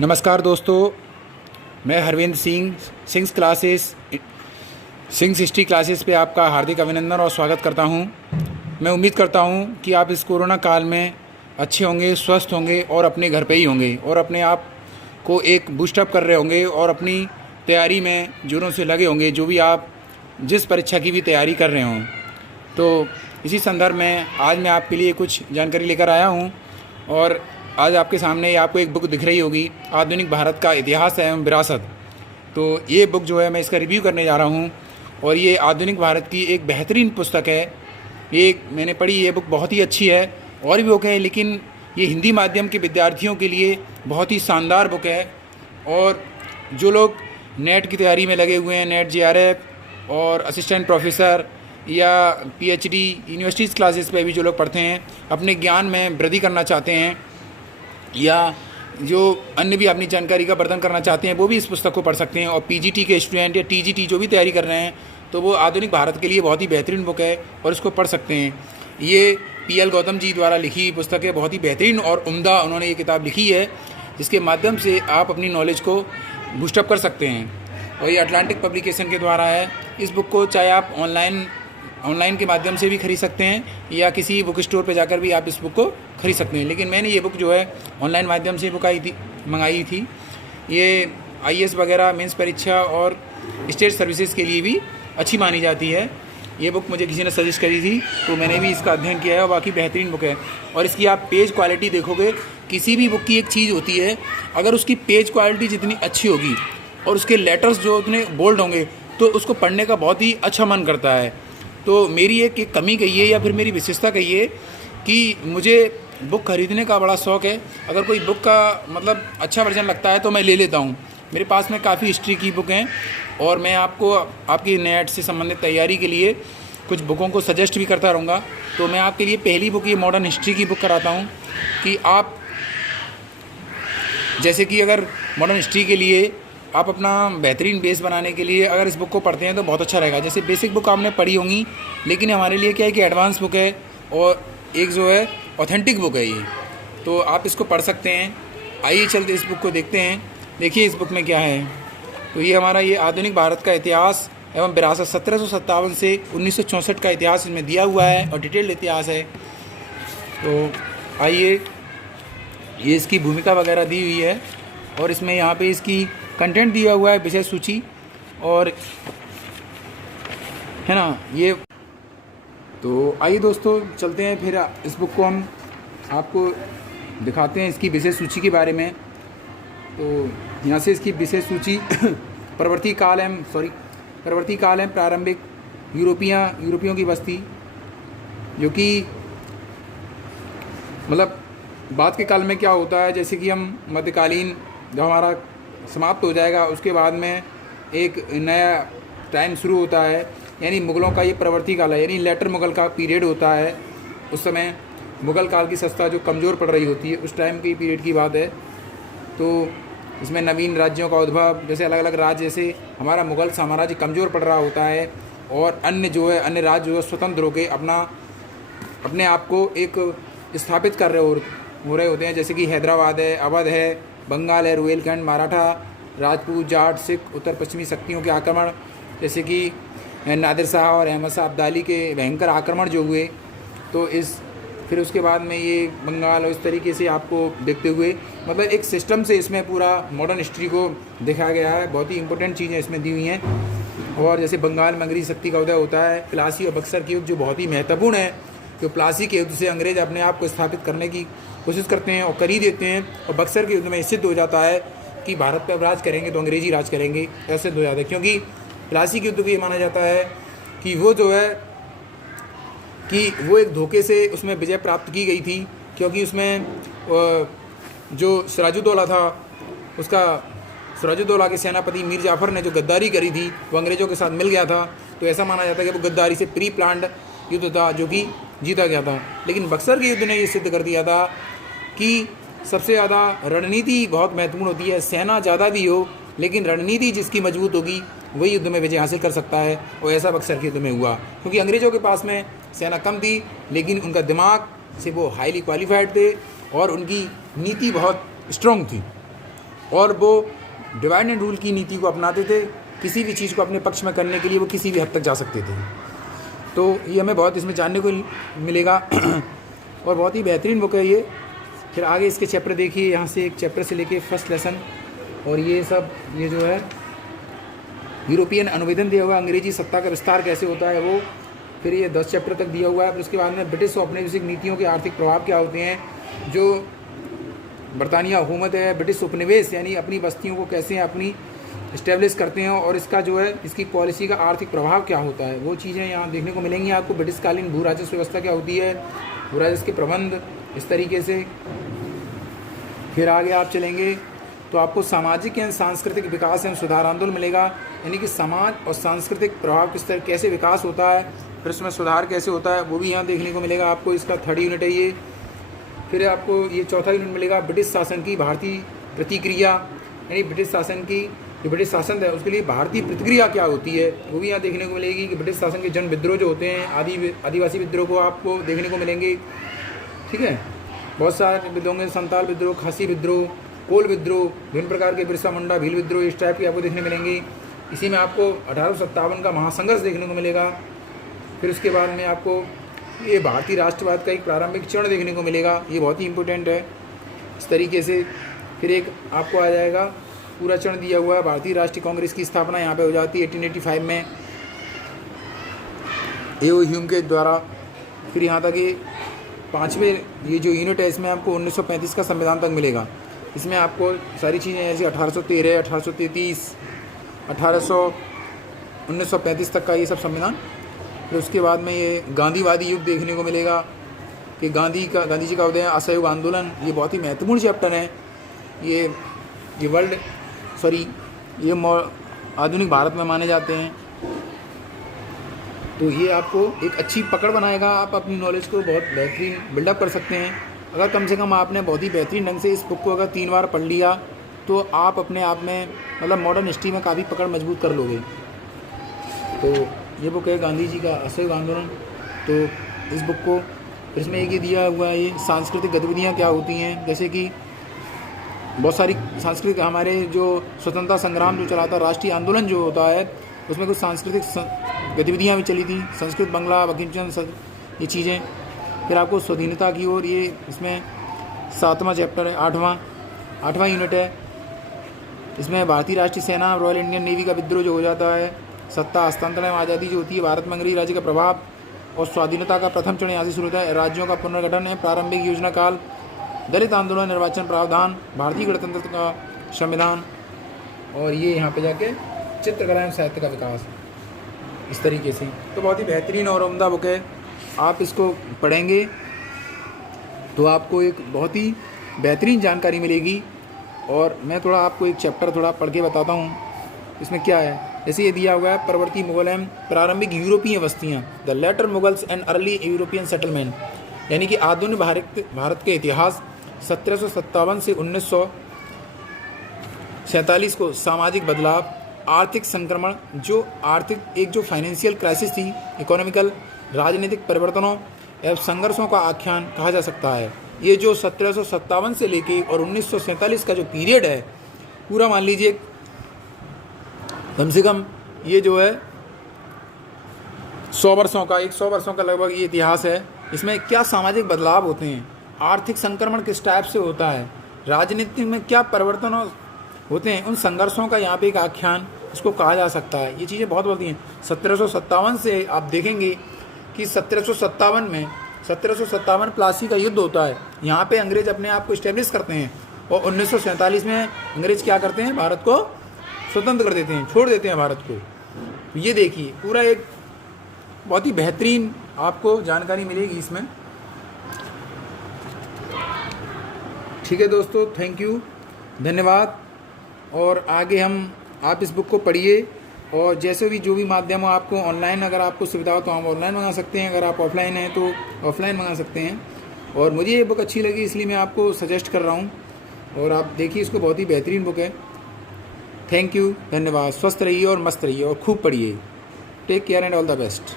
नमस्कार दोस्तों, मैं Harvind Singh sings history classes पे आपका हार्दिक अभिनंदन और स्वागत करता हूं। मैं उम्मीद करता हूं कि आप इस कोरोना काल में अच्छे होंगे, स्वस्थ होंगे और अपने घर पे ही होंगे और अपने आप को एक बूस्टअप कर रहे होंगे और अपनी तैयारी में जोरों से लगे होंगे, जो भी आप जिस परीक्षा की भी तैयारी कर रहे हों। तो इसी संदर्भ में आज मैं आपके लिए कुछ जानकारी लेकर आया हूँ और आज आपके सामने आपको एक बुक दिख रही होगी, आधुनिक भारत का इतिहास एवं विरासत। तो ये बुक जो है मैं इसका रिव्यू करने जा रहा हूँ और ये आधुनिक भारत की एक बेहतरीन पुस्तक है। ये मैंने पढ़ी, ये बुक बहुत ही अच्छी है। और भी बुक है, लेकिन ये हिंदी माध्यम के विद्यार्थियों के लिए बहुत ही शानदार बुक है। और जो लोग नेट की तैयारी में लगे हुए हैं, नेट JRF और असिस्टेंट प्रोफेसर या PhD यूनिवर्सिटीज़ क्लासेस पे भी जो लोग पढ़ते हैं, अपने ज्ञान में वृद्धि करना चाहते हैं या जो अन्य भी अपनी जानकारी का वर्धन करना चाहते हैं, वो भी इस पुस्तक को पढ़ सकते हैं। और PGT के स्टूडेंट या TGT जो भी तैयारी कर रहे हैं, तो वो आधुनिक भारत के लिए बहुत ही बेहतरीन बुक है और इसको पढ़ सकते हैं। ये PL गौतम जी द्वारा लिखी पुस्तक है, बहुत ही बेहतरीन और उम्दा उन्होंने ये किताब लिखी है, जिसके माध्यम से आप अपनी नॉलेज को बूस्टअप कर सकते हैं। और ये अटलांटिक पब्लिकेशन के द्वारा है। इस बुक को चाहे आप ऑनलाइन के माध्यम से भी खरीद सकते हैं या किसी बुक स्टोर पे जाकर भी आप इस बुक को खरीद सकते हैं। लेकिन मैंने ये बुक जो है ऑनलाइन माध्यम से बुक मंगाई थी। ये IAS वगैरह मेंस परीक्षा और स्टेट सर्विसेज के लिए भी अच्छी मानी जाती है। ये बुक मुझे किसी ने सजेस्ट करी थी, तो मैंने भी इसका अध्ययन किया है और बाकी बेहतरीन बुक है। और इसकी आप पेज क्वालिटी देखोगे, किसी भी बुक की एक चीज़ होती है, अगर उसकी पेज क्वालिटी जितनी अच्छी होगी और उसके लेटर्स जो उतने बोल्ड होंगे, तो उसको पढ़ने का बहुत ही अच्छा मन करता है। तो मेरी एक कमी कहिए या फिर मेरी विशेषता कहिए कि मुझे बुक खरीदने का बड़ा शौक़ है। अगर कोई बुक का मतलब अच्छा वर्जन लगता है तो मैं ले लेता हूँ। मेरे पास में काफ़ी हिस्ट्री की बुक हैं और मैं आपको आपकी नेट से संबंधित तैयारी के लिए कुछ बुकों को सजेस्ट भी करता रहूँगा। तो मैं आपके लिए पहली बुक ये मॉडर्न हिस्ट्री की बुक कराता हूँ कि आप जैसे कि अगर मॉडर्न हिस्ट्री के लिए आप अपना बेहतरीन बेस बनाने के लिए अगर इस बुक को पढ़ते हैं तो बहुत अच्छा रहेगा। जैसे बेसिक बुक आपने पढ़ी होंगी, लेकिन हमारे लिए क्या है कि एडवांस बुक है और एक जो है ऑथेंटिक बुक है ये, तो आप इसको पढ़ सकते हैं। आइए चलते इस बुक को देखते हैं। देखिए इस बुक में क्या है। तो ये हमारा ये आधुनिक भारत का इतिहास एवं विरासत 1757 से 1964 का इतिहास इसमें दिया हुआ है और डिटेल्ड इतिहास है। तो आइए, ये इसकी भूमिका वगैरह दी हुई है और इसमें यहाँ पे इसकी कंटेंट दिया हुआ है, विषय सूची और है ना ये। तो आइए दोस्तों चलते हैं, फिर इस बुक को हम आपको दिखाते हैं इसकी विषय सूची के बारे में। तो यहाँ से इसकी विषय सूची प्रवर्ती काल एवं प्रारंभिक यूरोपियों की बस्ती, जो कि मतलब बाद के काल में क्या होता है, जैसे कि हम मध्यकालीन जब हमारा समाप्त हो जाएगा उसके बाद में एक नया टाइम शुरू होता है, यानी मुग़लों का ये प्रवर्ती काल है, यानी लेटर मुग़ल का पीरियड होता है। उस समय मुग़ल काल की सत्ता जो कमज़ोर पड़ रही होती है, उस टाइम की पीरियड की बात है। तो इसमें नवीन राज्यों का उद्भव, जैसे अलग अलग राज्य, जैसे हमारा मुग़ल साम्राज्य कमज़ोर पड़ रहा होता है और अन्य राज्य जो है स्वतंत्र होकर अपने आप को एक स्थापित कर हो रहे होते हैं। जैसे कि हैदराबाद है, अवध है, बंगाल है, रुहेलखंड, मराठा, राजपूत, जाट, सिख, उत्तर पश्चिमी शक्तियों के आक्रमण, जैसे कि नादिर शाह और अहमद शाह अब्दाली के भयंकर आक्रमण जो हुए, तो फिर उसके बाद में ये बंगाल और इस तरीके से आपको देखते हुए मतलब एक सिस्टम से इसमें पूरा मॉडर्न हिस्ट्री को दिखाया गया है। बहुत ही इंपॉर्टेंट चीज़ें इसमें दी हुई हैं। और जैसे बंगाल में अंग्रेजी शक्ति का उदय होता है, प्लासी और बक्सर के युद्ध जो बहुत ही महत्वपूर्ण है, जो प्लासी के युद्ध से अंग्रेज अपने आप को स्थापित करने की कोशिश करते हैं और कर ही देते हैं, और बक्सर के युद्ध में सिद्ध हो जाता है कि भारत पर अब राज करेंगे तो अंग्रेजी राज करेंगे, ऐसे सिद्ध हो जाता है। क्योंकि प्लासी के युद्ध को ये माना जाता है कि वो जो है कि वो एक धोखे से उसमें विजय प्राप्त की गई थी, क्योंकि उसमें जो सिराजुद्दौला था, सिराजुद्दौला के सेनापति मीर जाफ़र ने जो गद्दारी करी थी, वो अंग्रेज़ों के साथ मिल गया था। तो ऐसा माना जाता है कि वो गद्दारी से प्री प्लान्ड युद्ध था जो कि जीता गया था। लेकिन बक्सर के युद्ध ने ये सिद्ध कर दिया था कि सबसे ज़्यादा रणनीति बहुत महत्वपूर्ण होती है। सेना ज़्यादा भी हो, लेकिन रणनीति जिसकी मजबूत होगी वही युद्ध में विजय हासिल कर सकता है। और ऐसा बक्सर के युद्ध में हुआ, क्योंकि अंग्रेज़ों के पास में सेना कम थी, लेकिन उनका दिमाग से वो हाईली क्वालिफाइड थे और उनकी नीति बहुत स्ट्रॉन्ग थी। और वो डिवाइड एंड रूल की नीति को अपनाते थे। किसी भी चीज़ को अपने पक्ष में करने के लिए वो किसी भी हद तक जा सकते थे। तो ये हमें बहुत इसमें जानने को मिलेगा और बहुत ही बेहतरीन बुक है ये। फिर आगे इसके चैप्टर देखिए, यहाँ से एक चैप्टर से लेके फर्स्ट लेसन और ये सब, ये जो है यूरोपियन अनुवेदन दिया हुआ, अंग्रेजी सत्ता का विस्तार कैसे होता है वो। फिर ये 10 चैप्टर तक दिया हुआ है। फिर उसके बाद में ब्रिटिश औपनिवेशिक नीतियों के आर्थिक प्रभाव क्या होते हैं, जो बरतानिया हुकूमत है, ब्रिटिश उपनिवेश यानी अपनी बस्तियों को कैसे अपनी इस्टेब्लिश करते हैं और इसका जो है इसकी पॉलिसी का आर्थिक प्रभाव क्या होता है, वो चीज़ें यहाँ देखने को मिलेंगी आपको। ब्रिटिशकालीन भू राजस्व व्यवस्था क्या होती है, भू राजस्व के प्रबंध इस तरीके से। फिर आगे आप चलेंगे तो आपको सामाजिक एवं सांस्कृतिक विकास एवं सुधार आंदोलन मिलेगा, यानी कि समाज और सांस्कृतिक प्रभाव किस तरह कैसे विकास होता है, फिर उसमें सुधार कैसे होता है, वो भी यहाँ देखने को मिलेगा आपको। इसका 3rd यूनिट है ये। फिर आपको ये 4था यूनिट मिलेगा, ब्रिटिश शासन की भारतीय प्रतिक्रिया, यानी ब्रिटिश शासन की जो ब्रिटिश शासन है उसके लिए भारतीय प्रतिक्रिया क्या होती है, वो भी यहाँ देखने को मिलेगी। कि ब्रिटिश शासन के जन विद्रोह जो होते हैं, आदिवासी विद्रोह को आपको देखने को मिलेंगे, ठीक है। बहुत सारे विद्रोह होंगे, संताल विद्रोह, खासी विद्रोह, कोल विद्रोह, विभिन्न प्रकार के बिरसा मुंडा, भील विद्रोह, इस टाइप के आपको देखने मिलेंगे। इसी में आपको 1857 का महासंघर्ष देखने को मिलेगा। फिर उसके बाद में आपको ये भारतीय राष्ट्रवाद का एक प्रारंभिक चरण देखने को मिलेगा, ये बहुत ही इंपॉर्टेंट है इस तरीके से। फिर एक आपको आ जाएगा पूरा चरण दिया हुआ है, भारतीय राष्ट्रीय कांग्रेस की स्थापना यहाँ पे हो जाती है 1885 में ए.ओ. ह्यूम के द्वारा। फिर यहाँ तक ये 5वें ये जो यूनिट है इसमें आपको 1935 का संविधान तक मिलेगा। इसमें आपको सारी चीज़ें जैसे 1813, 1833, 1935 तक का ये सब संविधान। फिर उसके बाद में ये गांधीवादी युग देखने को मिलेगा कि गांधी जी का उदय, असहयोग आंदोलन, ये बहुत ही महत्वपूर्ण चैप्टर है। ये आधुनिक भारत में माने जाते हैं। तो ये आपको एक अच्छी पकड़ बनाएगा, आप अपनी नॉलेज को बहुत बेहतरीन बिल्डअप कर सकते हैं। अगर कम से कम आपने बहुत ही बेहतरीन ढंग से इस बुक को अगर 3 बार पढ़ लिया तो आप अपने आप में मतलब मॉडर्न हिस्ट्री में काफ़ी पकड़ मजबूत कर लोगे। तो ये बुक है गांधी जी का असहयोग आंदोलन। तो इस बुक को फिर इसमें एक ही दिया हुआ है, ये सांस्कृतिक गतिविधियाँ क्या होती हैं, जैसे कि बहुत सारी सांस्कृतिक हमारे जो स्वतंत्रता संग्राम जो चला था, राष्ट्रीय आंदोलन जो होता है, उसमें कुछ सांस्कृतिक गतिविधियाँ भी चली थी, संस्कृत बंगला बंकिम ये चीज़ें। फिर आपको स्वाधीनता की ओर, ये इसमें 7वां चैप्टर है, 8वां यूनिट है। इसमें भारतीय राष्ट्रीय सेना, रॉयल इंडियन नेवी का विद्रोह जो हो जाता है, सत्ता हस्तांतरण एवं आज़ादी जो होती है, भारत में अंग्रेजी राज्य का प्रभाव और स्वाधीनता का प्रथम चरण यहाँ से शुरू होता है। राज्यों का पुनर्गठन है, प्रारंभिक योजना काल, दलित आंदोलन, निर्वाचन प्रावधान, भारतीय गणतंत्र का संविधान, और ये यहाँ पे जाके चित्रकला एवं साहित्य का विकास, इस तरीके से। तो बहुत ही बेहतरीन और उम्दा बुक है। आप इसको पढ़ेंगे तो आपको एक बहुत ही बेहतरीन जानकारी मिलेगी। और मैं थोड़ा आपको एक चैप्टर थोड़ा पढ़ के बताता हूँ इसमें क्या है। जैसे ये दिया हुआ है, परवर्ती मुगल एवं प्रारंभिक यूरोपीय बस्तियाँ, the later Mughals and early European settlement, यानी कि आधुनिक भारत के इतिहास 1757 से 1947 को सामाजिक बदलाव, आर्थिक संक्रमण, जो फाइनेंशियल क्राइसिस थी, इकोनॉमिकल, राजनीतिक परिवर्तनों एवं संघर्षों का आख्यान कहा जा सकता है। ये जो 1757 से लेके और 1947 का जो पीरियड है, पूरा मान लीजिए कम से कम ये जो है 100 वर्षों का लगभग ये इतिहास है। इसमें क्या सामाजिक बदलाव होते हैं, आर्थिक संक्रमण किस टाइप से होता है, राजनीति में क्या परिवर्तन होते हैं, उन संघर्षों का यहाँ पे एक आख्यान इसको कहा जा सकता है। ये चीज़ें बहुत बोलती हैं। 1757 से आप देखेंगे कि 1757 प्लासी का युद्ध होता है। यहाँ पे अंग्रेज अपने आप को इस्टेब्लिश करते हैं और 1947 में अंग्रेज क्या करते हैं, भारत को स्वतंत्र कर देते हैं, छोड़ देते हैं भारत को। तो ये देखिए पूरा एक बहुत ही बेहतरीन आपको जानकारी मिलेगी इसमें। ठीक है दोस्तों, थैंक यू, धन्यवाद। और आगे आप इस बुक को पढ़िए और जैसे भी जो भी माध्यम हो, आपको ऑनलाइन अगर आपको सुविधा हो तो आप ऑनलाइन मंगा सकते हैं, अगर आप ऑफलाइन हैं तो ऑफलाइन मंगा सकते हैं। और मुझे ये बुक अच्छी लगी इसलिए मैं आपको सजेस्ट कर रहा हूँ और आप देखिए इसको, बहुत ही बेहतरीन बुक है। थैंक यू, धन्यवाद। स्वस्थ रहिए और मस्त रहिए और खूब पढ़िए। Take care and all the best.